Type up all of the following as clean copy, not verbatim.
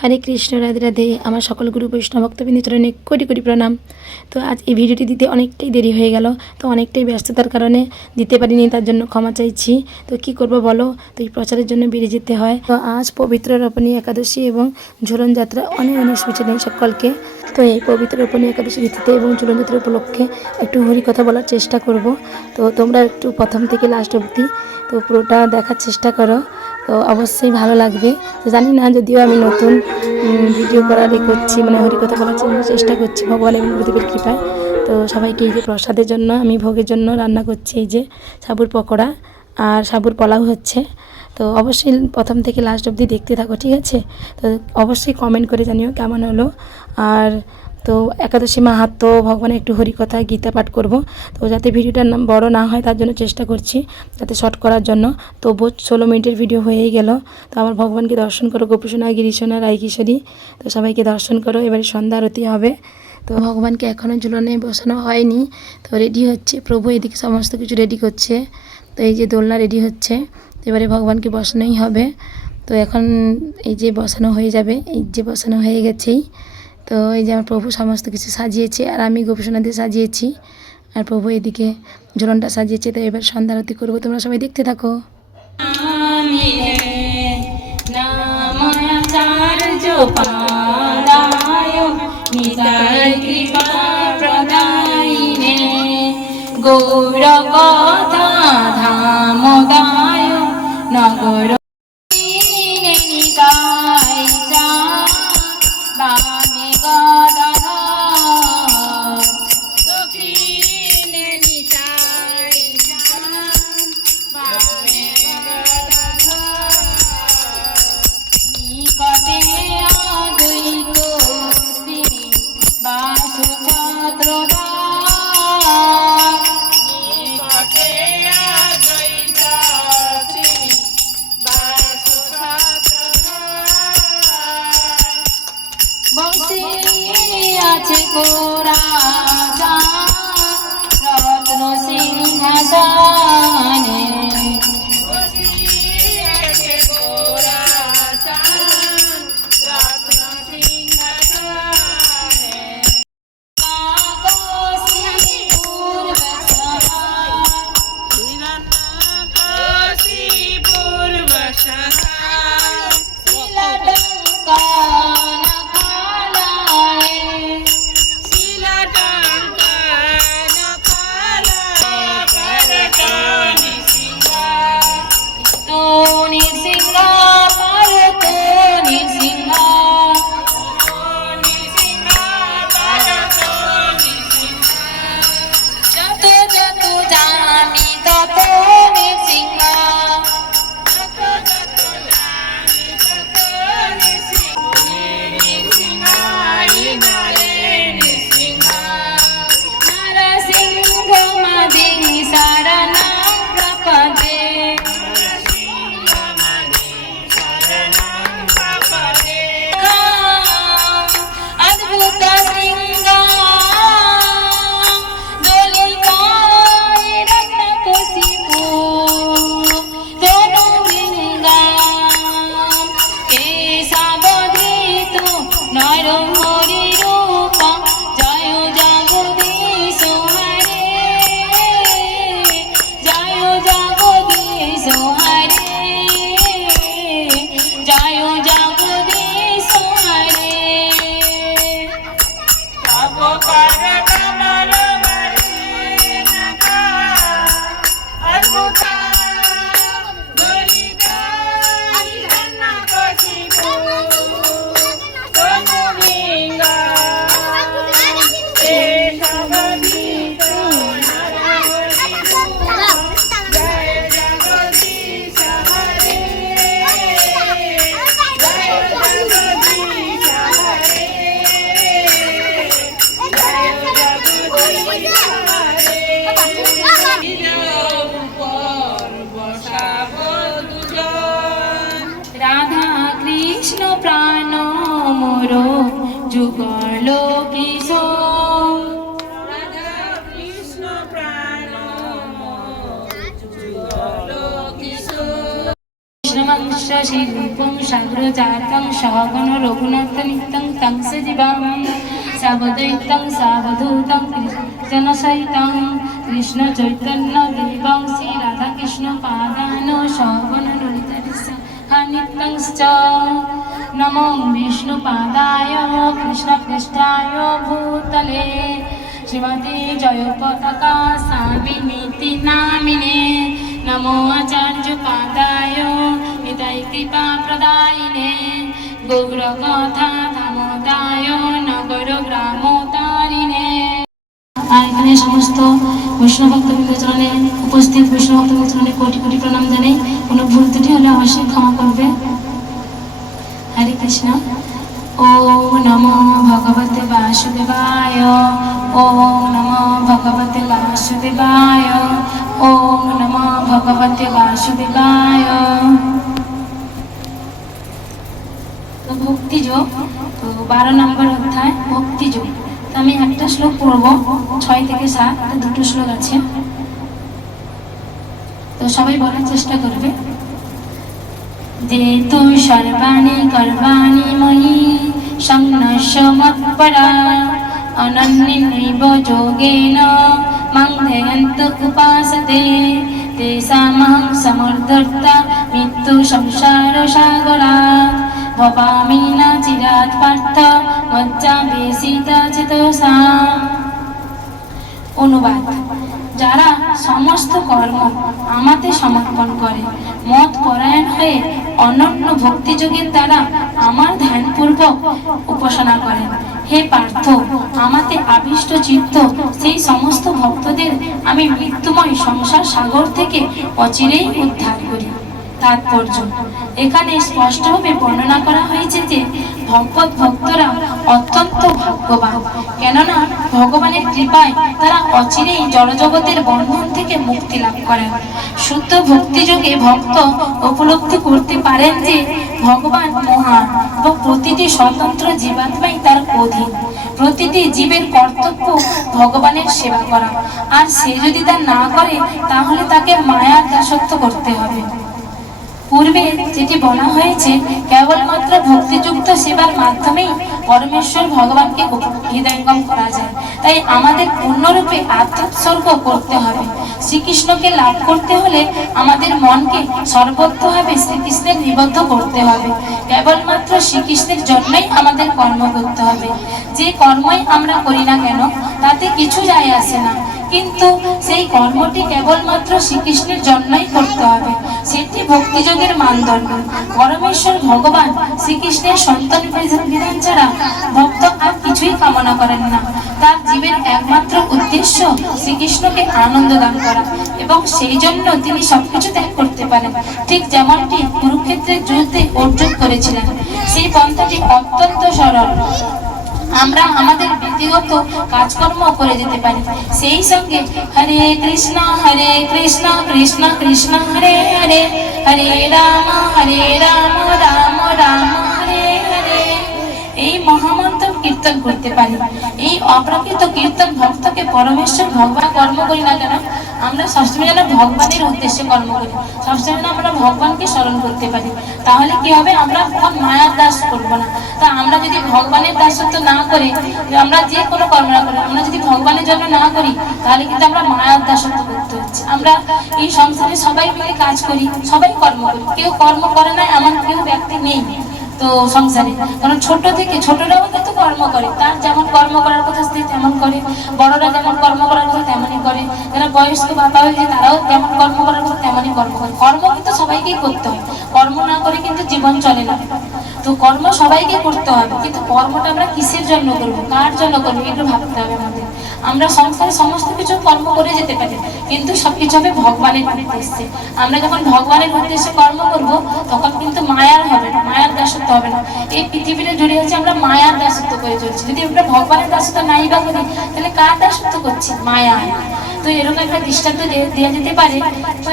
হরে কৃষ্ণ, রাধে রাধে। আমার সকল গুরু বৈষ্ণব ভক্তবৃন্দের চরণে কোটি কোটি প্রণাম। তো আজ এই ভিডিওটি দিতে অনেকটাই দেরি হয়ে গেল, তো অনেকটাই ব্যস্ততার কারণে দিতে পারিনি, তার জন্য ক্ষমা চাইছি। তো কি করব বলো, তো এই প্রচারের জন্য বেরিয়ে যেতে হয়। তো আজ পবিত্র রোপণী একাদশী এবং ঝুলন যাত্রা, অনেক অনেক শুভেচ্ছা নেই সকলকে। তো এই পবিত্র রোপণী একাদশী তিথিতে এবং ঝুলন যাত্রা উপলক্ষে একটু হরি কথা বলার চেষ্টা করব। তো তোমরা একটু প্রথম থেকে লাস্ট অবধি তো পুরোটা দেখার চেষ্টা করো, তো অবশ্যই ভালো লাগবে। তো জানি না, যদিও আমি নতুন ভিডিও করার করছি, মানে হরিকথা বলার জন্য চেষ্টা করছি ভগবান এবং গুরুদেবের কৃপায়। তো সবাইকে এই যে প্রসাদের জন্য আমি ভোগের জন্য রান্না করছি, এই যে সাবুর পকোড়া আর সাবুর পোলাও হচ্ছে। তো অবশ্যই প্রথম থেকে লাস্ট অবধি দেখতে থাকো, ঠিক আছে? তো অবশ্যই কমেন্ট করে জানিও কেমন হলো। আর তো একাদশী মাহাত্ম্য, ভগবানের একটু হরিকথা গীতা পাঠ করব। তো যাতে ভিডিওটা বড় না হয় তার জন্য চেষ্টা করছি, যাতে শর্ট করার জন্য। তো 16 মিনিটের ভিডিও হয়েই গেল। তো আমার ভগবানকে দর্শন করো, গোপীসোনা, গিরিশোনা, রায়কিশোরী। তো সবাইকে দর্শন করো। এবারে সন্ধ্যা আরতি হবে। তো ভগবানকে এখনও ঝুলনে বসানো হয়নি, তো রেডি হচ্ছে প্রভু, এদিকে সমস্ত কিছু রেডি করছে। তো এই যে দোলনা রেডি হচ্ছে, তো এবারে ভগবানকে বসানোই হবে। তো এখন এই যে বসানো হয়ে যাবে, এই যে বসানো হয়ে গেছেই। তো এই যে আমার প্রভু সমস্ত কিছু সাজিয়েছে, আর আমি গোপীসোনা দিয়ে সাজিয়েছি, আর প্রভু এদিকে ঝুলনটা সাজিয়েছে। তো এবার সন্ধ্যা আরতি করবো, তোমরা সবাই দেখতে থাকো। গৌরকথা ধামদায় নগর আছে কোরা রত্ন সিংহাসনে প্রাণ মোর যুগল কিশোর রাধা কৃষ্ণ প্রাণ মোর যুগল কিশোর কৃষ্ণ শশীরূপং সাগ্রজাতং সহগণ রঘুনাথ নিত্যং তং সজীবং সাবদৈত্যং সাবধূতং কৃষ্ণসহিতং কৃষ্ণ চৈতন্য দেবং শ্রী রাধাকৃষ্ণ পাদান সহগণ ললিতা নিত্যং চ নমো বিষ্ণুপাদায় কৃষ্ণপৃষ্ঠায় ভূতলে শ্রীমতী জয় পতাকা স্বামিনীতি নামিনে নমো আচার্য পাদায় নিতাই কৃপা প্রদায়িনে গৌরকথা দামোদায় নগর গ্রামোতারিণে। আর এখানে সমস্ত বৈষ্ণব ভক্তবৃন্দ চরণে উপস্থিত বৈষ্ণব ভক্তবৃন্দ চরণে কোটি কোটি প্রণাম জানাই। কোনো ভুল ত্রুটি হলে অবশ্যই ক্ষমা করবে। হরে কৃষ্ণ। ওম নমো ভগবতে বাসুদেবায়, ওম নমো ভগবতে বাসুদেবায়, ওম নমো ভগবতে বাসুদেবায়। তো ভক্তিযোগ, তো 12 নম্বর অধ্যায় ভক্তিযোগ। তো আমি একটা শ্লোক পড়ব, 6 থেকে 7, দুটো শ্লোক আছে, তো সবাই বলার চেষ্টা করবে। যেতু সর্বাণি কর্মাণি ময়ি সংন্যস্য মৎপরা অনন্যেনৈব যোগেন মাং ধ্যায়ন্ত উপাসতে তেষামহং সমর্থর্তা মৃত্যু সংসার সাগরাৎ ভবামি ন চিরাৎ পার্থ মজ্জাবেশিতা চেতসাম। অনুবাদ: যারা সমস্ত কর্ম আমাতে সমর্পণ করে, মত পরায়ণ হয়ে অনন্য ভক্তিযোগের দ্বারা আমার ধ্যানপূর্বক উপাসনা করেন, হে পার্থ, আমাতে আবিষ্ট চিত্ত সেই সমস্ত ভক্তদের আমি মৃত্যুময় সংসার সাগর থেকে অচিরেই উদ্ধার করি। তাৎপর্য: এখানে স্পষ্টভাবে বর্ণনা করা হয়েছে যে ভগবত ভক্তরা অত্যন্ত ভাগ্যবান, কেননা ভগবানের কৃপায় তারা অচিরেই জড়জগতের বন্ধন থেকে মুক্তি লাভ করেন। শুদ্ধ ভক্তিযোগে ভক্ত উপলব্ধি করতে পারেন যে ভগবান মহান এবং প্রতিটি স্বতন্ত্র জীবাত্মাই তার অধীন। প্রতিটি জীবের কর্তব্য ভগবানের সেবা করা, আর সে যদি তা না করে তাহলে তাকে মায়ার দাসত্ব করতে হবে। পূর্বে যেটি বলা হয়েছে, কেবলমাত্র ভক্তিযুক্ত সেবার মাধ্যমেই পরমেশ্বর ভগবানকে হৃদয়ঙ্গম করা যায়। তাই আমাদের পূর্ণরূপে আত্মোৎসর্গ করতে হবে। শ্রীকৃষ্ণকে লাভ করতে হলে আমাদের মনকে সর্বত্রভাবে শ্রীকৃষ্ণের নিবদ্ধ করতে হবে। কেবলমাত্র শ্রীকৃষ্ণের জন্যই আমাদের কর্ম করতে হবে। যে কর্মই আমরা করি না কেন তাতে কিছু যায় আসে না, কিন্তু সেই কর্মটি কেবলমাত্র শ্রীকৃষ্ণের জন্যই করতে হবে। সেটি ভক্তিযোগের মানদণ্ড। পরমেশ্বর ভগবান শ্রীকৃষ্ণের সন্তান বিধান ছাড়া ভক্ত আর কিছুই কামনা করেন না। তার জীবের একমাত্র উদ্দেশ্য শ্রীকৃষ্ণকে আনন্দ দান করা, এবং সেই জন্য তিনি সবকিছু ত্যাগ করতে পারেন। ঠিক যেমনটি কুরুক্ষেত্রের যুদ্ধে অর্জুন করেছিলেন। সেই পন্থাটি অত্যন্ত সরল। আমরা আমাদের ব্যক্তিগত কাজকর্ম করে যেতে পারি, সেই সঙ্গে হরে কৃষ্ণ কৃষ্ণ কৃষ্ণ হরে হরে, হরে রাম রাম রাম হরে হরে, এই মহামন্ত্র কীর্তন করতে পারি। এই অপ্রাকৃত কীর্তন ভক্তকে পরমেশ্বর ভগবান কর্ম করি না কেন, আমরা সবসময় যেন ভগবানের উদ্দেশ্যে কর্ম করি, সবসময় আমরা ভগবানকে স্মরণ করতে পারি। তাহলে কি হবে, আমরা তখন মায়ার দাস করবো না। তা আমরা যদি ভগবানের দাসত্ব না করে আমরা যে কোনো কর্ম না করি, আমরা যদি ভগবানের জন্য না করি, তাহলে কিন্তু আমরা মায়ার দাসত্ব করতে হচ্ছে। আমরা এই সংসারে সবাই মিলে কাজ করি, সবাই কর্ম করি, কেউ কর্ম করে না এমন কেউ ব্যক্তি নেই তো সংসারে। কারণ ছোটরাও কিন্তু কর্ম করে, তার যেমন কর্ম করার কথা সে তেমন করে, বড়রা যেমন কর্ম করার কথা তেমনই করে, যারা বয়স্ক বাবা হয়েছে তারাও যেমন কর্ম করার কথা তেমনই কর্ম করে। কর্ম কিন্তু সবাইকেই করতে হয়, কর্ম না করে কিন্তু জীবন চলে না। তো কর্ম সবাইকে করতে হবে, কিন্তু কর্মটা আমরা কিসের জন্য করবো, কার জন্য করবো, একটু ভাবতে হবে আমাদের। আমরা সংসারে সমস্ত কিছু কর্ম করে যেতে পারি, কিন্তু সবকিছু হবে ভগবানের উদ্দেশ্যে। আমরা যখন ভগবানের উদ্দেশ্যে কর্ম করব তখন কিন্তু মায়ার হবে না, মায়ার দাসত্ব হবে না। এই পৃথিবীতে জুড়ে হচ্ছে আমরা মায়ার দাসত্ব করে চলছি। যদি আমরা ভগবানের দাসত্ব নাই বা করি, তাহলে কার দাসত্ব করছি, মায়া। তো এরকম একটা দৃষ্টান্ত দেওয়া যেতে পারে। তো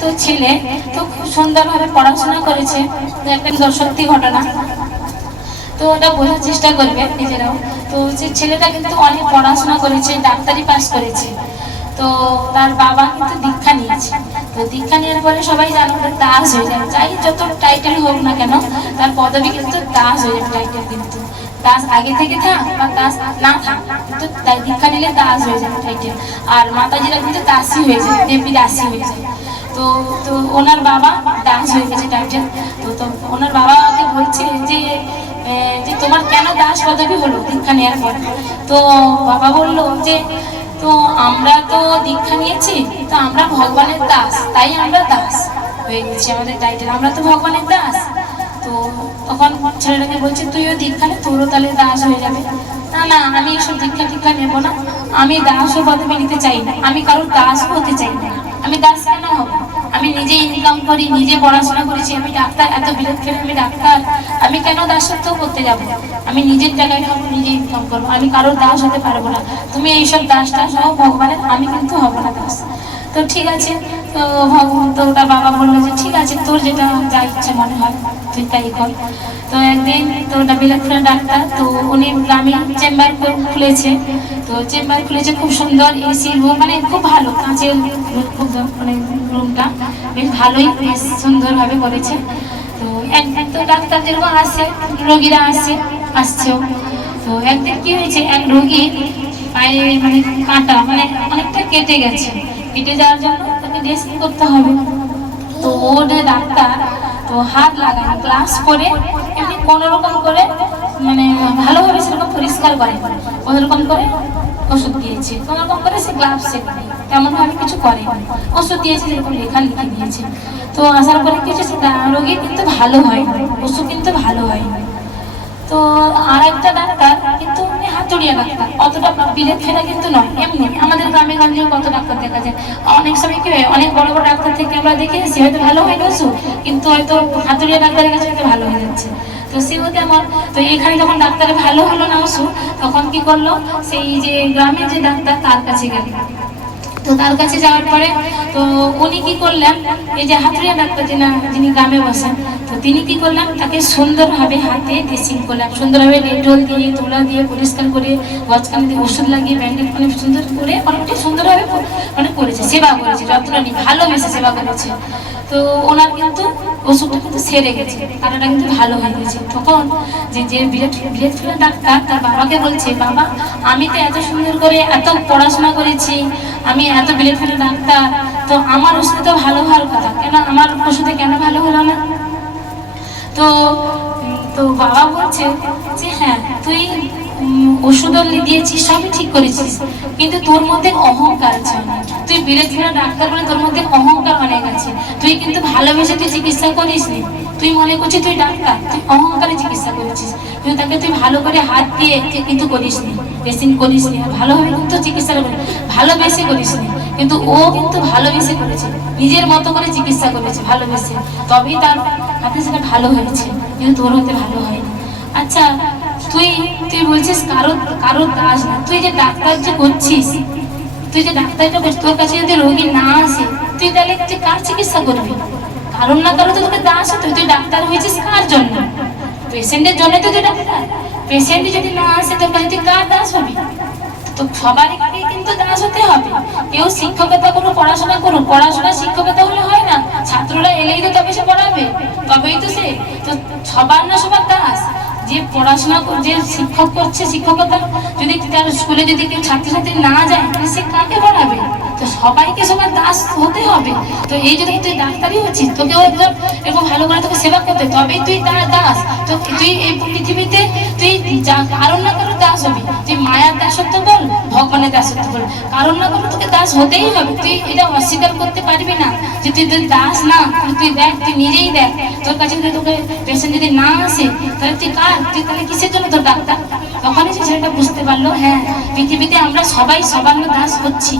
তো ছেলে তো খুব সুন্দরভাবে পড়াশোনা করেছে, তো একটা সত্যি ঘটনা, তো ওটা বোঝার চেষ্টা করবে নিজেরাও। তো যে ছেলেটা কিন্তু অনেক পড়াশোনা করেছে, ডাক্তারি পাস করেছে, তো তার বাবা কিন্তু দীক্ষা নিয়েছে। তো তো দীক্ষা নেওয়ার পরে সবাই জানো দাস হয়ে যায়, যাই যত টাইটেল হোক না কেন তার পদবি কিন্তু দাস হয়ে যাবে। টাইটেল কিন্তু দাস আগে থেকে থাক বা দাস না থাক, কিন্তু দীক্ষা নিলে দাস হয়ে যাবে টাইটেল। আর মাতাজিরা কিন্তু দাসী হয়ে যায়, দেবী দাসী হয়ে যায়। তো তো ওনার বাবা দাস হয়ে গেছে টাইটেল। তো ওনার বাবাকে বলছে যে যে তোমার কেন দাস পদবি হলো দীক্ষা নেওয়ার পরে? তো বাবা বললো যে তো আমরা তো দীক্ষা নিয়েছি, তো আমরা ভগবানের দাস, তাই আমরা দাস হয়ে গেছি, আমাদের টাইটেল আমরা তো ভগবানের দাস। তো তখন ছেলেটাকে বলছে তুইও দীক্ষা নে, তোরও তাহলে দাস হয়ে যাবে। না না, আমি এসব দীক্ষা টিক্ষা নেবো না, আমি দাস পদবি নিতে চাই না, আমি কারোর দাস হতে চাই না। আমি দাস কেন হবো? আমি নিজে ইনকাম করি, নিজে পড়াশোনা করেছি, আমি ডাক্তার, এত বিলেত ফেলে আমি ডাক্তার, আমি কেন দাসত্ব করতে যাবো? আমি নিজের জায়গায় খাবো, নিজে ইনকাম করবো, আমি কারোর দাস হতে পারবো না। তুমি এইসব দাস টাস হও ভগবানের, আমি কিন্তু হবো না দাস। তো ঠিক আছে, তো ভগবান তো ওটা বাবা বললো যে ঠিক আছে, তোর যেটা যা ইচ্ছে মনে হয় তুই তাই কর। তো একদিন তো ওটা বিলেতফুলের ডাক্তার, তো উনি গ্রামে চেম্বার খুলেছে। তো চেম্বার খুলেছে খুব সুন্দর এসি রুম, মানে খুব ভালো কাঁচের, খুব মানে রুমটা বেশ ভালোই, বেশ সুন্দরভাবে করেছে। তো একদিন তো ডাক্তার যেরকম আসে, রোগীরা আসছেও। তো একদিন কি হয়েছে, এক রোগী পায়ে মানে কাঁটা, মানে অনেকটা কেটে গেছে, কেটে যাওয়ার জন্য তাকে ড্রেসিং করতে হবে। তো ওটা ডাক্তার তো হাত লাগানো, গ্লাভস করে এমনি কোনোরকম করে, মানে ভালোভাবে সেরকম পরিষ্কার করে, কোনোরকম করে ওষুধ দিয়েছে, কোনোরকম করে সে গ্লাভসে তেমন ভাবে কিছু করে, ওষুধ দিয়েছে, যেরকম লেখা লিখে দিয়েছে। তো আসার পরে কি হচ্ছে, সেটা রোগী কিন্তু ভালো হয়, ওষুধ কিন্তু ভালো হয়। তো আর একটা ডাক্তার কিন্তু হাতুড়িয়া ডাক্তার, অতটা বিলেত ফেরা কিন্তু নয়, এমনি আমাদের গ্রামে গঞ্জে কত ডাক্তার দেখা যায়, অনেক সময় কি হয়, অনেক বড় বড় ডাক্তার থেকে আমরা দেখে এসেছি, হয়তো ভালো হয় না ওষুধ, কিন্তু হয়তো হাতুড়িয়া ডাক্তারের কাছে হয়তো ভালো হয়ে যাচ্ছে। তো সেও তেমন। তো এখানে যখন ডাক্তারে ভালো হলো না ওষুধ, তখন কি করলো, সেই যে গ্রামের যে ডাক্তার তার কাছে গেল। তো তার কাছে যাওয়ার পরে তো উনি কি করলেন, এই যে হাতুড়িয়া ডাক্তার যিনি গ্রামে বসেন, তো তিনি কি করলেন, তাকে সুন্দরভাবে হাতে ড্রেসিং করলেন, সুন্দরভাবে ডেটল দিয়ে, তুলা দিয়ে পরিষ্কার করে, গজকান দিয়ে ওষুধ লাগিয়ে, ব্যান্ডেজ করে সুন্দর করে অনেকটা সুন্দরভাবে মানে করেছে, সেবা করেছে, যত্ন নিয়ে ভালোবেসে সেবা করেছে। তো ওনার কিন্তু ওষুধটা কিন্তু সেরে গেছে, কাটাটা কিন্তু ভালো হয়ে গেছে। তখন যে বিলেত ফেলার ডাক্তার তার বাবাকে বলছে, বাবা আমি তো এত সুন্দর করে এত পড়াশোনা করেছি, আমি এত বিলেত ফেলার ডাক্তার, তো আমার ওষুধে তো ভালো হওয়ার কথা, কেন আমার ওষুধে কেন ভালো হলো না? তো তো বাবা বলছে যে হ্যাঁ, তুই ওষুধ দিয়েছিস, সবই ঠিক করেছিস, কিন্তু তোর মধ্যে অহংকার আছে, তুই বিলেত ফেরা ডাক্তার বলে তোর মধ্যে অহংকার অনেক আছে, তুই কিন্তু ভালোবেসে তুই চিকিৎসা করিস নি, তুই মনে করছিস তুই ডাক্তার, তুই অহংকারে চিকিৎসা করেছিস, কিন্তু তাকে তুই ভালো করে হাত দিয়ে কিন্তু করিস নি, পেশেন্ট করিস নি, ভালোভাবে কিন্তু চিকিৎসা ভালোবেসে করিস নি, কিন্তু ও কিন্তু ভালোবেসে করেছে, নিজের মতো করে চিকিৎসা করেছে ভালোবেসে, তবেই তার হাতে সেটা ভালো হয়েছে, কিন্তু তোর হতে ভালো হয়নি। আচ্ছা তুই বলছিস কারোর দাস না, তুই যে ডাক্তার যে করছিস, তুই যে ডাক্তারটা করছিস, তোর কাছে যদি রোগী না আসে, তুই তাহলে তুই কার চিকিৎসা করবি? কারণ না কারো তো তোকে দাস হতে, তুই ডাক্তার হয়েছিস কার জন্য? পেশেন্টের জন্য তো তুই ডাক্তার, পেশেন্ট যদি না আসে তোর কাছে তুই কার দাস হবি? তো সবারই কিন্তু দাস হতে হবে, কেউ শিক্ষকতা করুক, পড়াশোনা করুক, পড়াশোনা শিক্ষকতা হলে হয় না, ছাত্ররা এলেই তো তবে সে পড়াবে, তবেই তো সে, তো সবার না সবার দাস। যে পড়াশোনা যে শিক্ষক করছে শিক্ষকতা, যদি তার স্কুলে যদি কেউ ছাত্রছাত্রী না যায়, তাহলে সে কাকে পড়াবে? তো সবাইকে সবার দাস হতে হবে। তো এই যদি তুই ডাক্তারই হচ্ছিস, তোকেও একদম এরকম ভালো করে তোকে সেবা করতে, তবেই তুই তার দাস। তো তুই এই পৃথিবীতে তুই কারণ না কারো দাস হবি, তুই মায়ার দাসত্ব বল, ভগবানের দাসত্ব বল, কারণ না কারো তোকে দাস হতেই হবে। তুই এটা অস্বীকার করতে পারবি না যে তুই দাস না, তুই দেখ, তুই নিজেই দেখ, তোর কাছে যদি তোকে পেশেন্ট যদি না আসে, তাহলে তুই কার, তুই তাহলে কিসের জন্য তোর ডাক্তার? তখনই সে ছেলেটা বুঝতে পারলো, হ্যাঁ পৃথিবীতে আমরা সবাই সবার দাস হচ্ছি।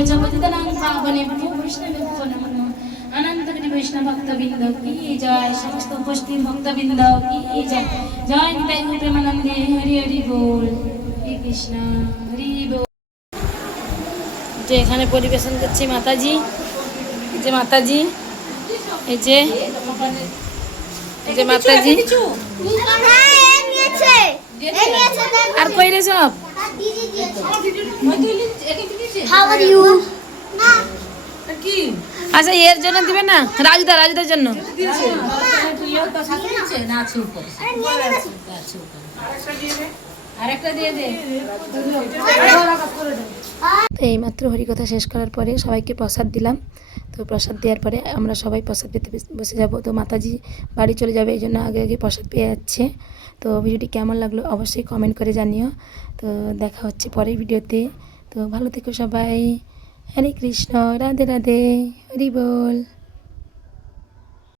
ভজ পতিতানাং পাবনেভ্যো বৈষ্ণবেভ্যো নমো নমঃ। অনন্তকোটি বৈষ্ণব ভক্তবৃন্দ কি জয়, সমস্ত উপস্থিত ভক্তবৃন্দ কি জয়। জয় নিতাই গৌর প্রেমানন্দে, হরি হরি বল, হরে কৃষ্ণ হরি বল। যে এখানে পরিবেশন করছি মাতাজি, এই যে মাতাজি, এই যে মাতাজি। আর কই রে সব? আচ্ছা এর জন্য দিবে না, রাজুদার জন্য। তো এইমাত্র হরিকথা শেষ করার পরে সবাইকে প্রসাদ দিলাম। তো প্রসাদ দেওয়ার পরে আমরা সবাই প্রসাদ পেতে বসে যাব। তো মাতাজি বাড়ি চলে যাবে, এই জন্য আগে আগে প্রসাদ পেয়ে যাচ্ছে। তো ভিডিওটি কেমন লাগলো অবশ্যই কমেন্ট করে জানিও। তো দেখা হচ্ছে পরের ভিডিওতে। তো ভালো থেকো সবাই। হরে কৃষ্ণ, রাধে রাধে, হরি বল।